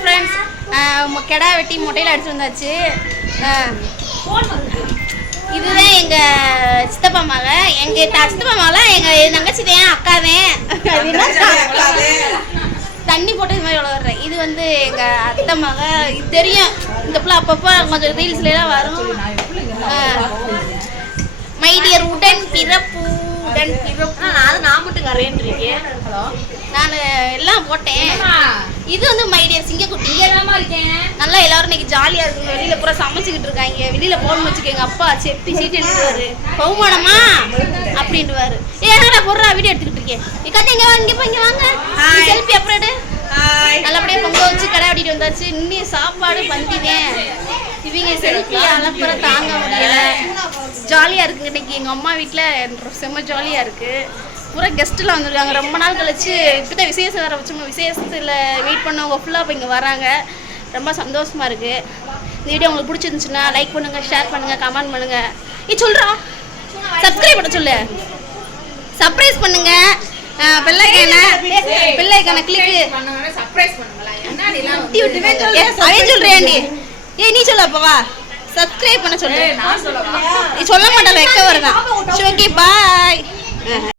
Friends கெடா வெட்டி முட்டையில் அடிச்சு வந்தாச்சு. இதுதான் எங்க சித்தப்பா மக. எங்க த- சித்தப்பா மகள எங்க தங்கச்சி தான் அக்கா தான் தண்ணி போட்டு இது மாதிரி வளர்றேன் இது வந்து எங்க அத்தை மக. இது தெரியும். இந்த பிள்ளை அப்பப்போ கொஞ்சம் ரீல்ஸ்ல எல்லாம் வரும். கரையன்றீங்க ஹலோ நான் எல்லாம் போட்டேன். இது வந்து மைடியர் சிங்கக்குட்டி. இருக்கேன். நல்லா எல்லாரும் இன்னைக்கு ஜாலியா இருக்குங்க. வெளியில பூரா சமைச்சுக்கிட்டு இருக்காங்க. வெளியில போன் வச்சுக்க எங்க அப்பா செப்பி சீட்டு எடுத்துவாரு பகுமானமா அப்படின்ட்டுவாரு ஏ என்னடா வீடியோ எடுத்துக்கிட்டு இருக்கேன் இக்காத்தி இங்க வாங்க இங்க வாங்க. செல்ஃபி அப்புறம் எடு. நல்லபடியா பொங்க வச்சு கடை வெட்டிட்டு வந்தாச்சு. இன்னும் சாப்பாடு பந்திவேன் இவங்க செல்ஃபி அலப்பற தாங்க முடியல. ஜாலியா இருக்குங்க இன்னைக்கு. எங்க அம்மா வீட்ல செம்ம ஜாலியா இருக்கு. பூரா கெஸ்ட்லாம் வந்திருக்காங்க. ரொம்ப நாள் கழிச்சு இப்போதான் விசேஷம் வேற வச்சோம் விசேஷத்தில் வெயிட் பண்ணவங்க ஃபுல்லாக இப்போ இங்கே வராங்க. ரொம்ப சந்தோஷமா இருக்கு. இந்த வீடியோ உங்களுக்கு பிடிச்சிருந்துச்சுன்னா லைக் பண்ணுங்க ஷேர் பண்ணுங்க கமெண்ட் பண்ணுங்க. நீ சொல்றா. சப்ஸ்கிரைப் பண்ண சொல்லு. சர்ப்ரைஸ் பண்ணுங்க. பிள்ளைக்கான பிள்ளைக்கான கிளிக்கு பண்ணுங்களா? அவன் சொல்றியாண்டி ஏய் நீ? சொல்ல அப்பவா? சப்ஸ்கிரைப் பண்ண சொல்லு. நீ சொல்ல மாட்டல எக்க வருதான் ஓகே பாய்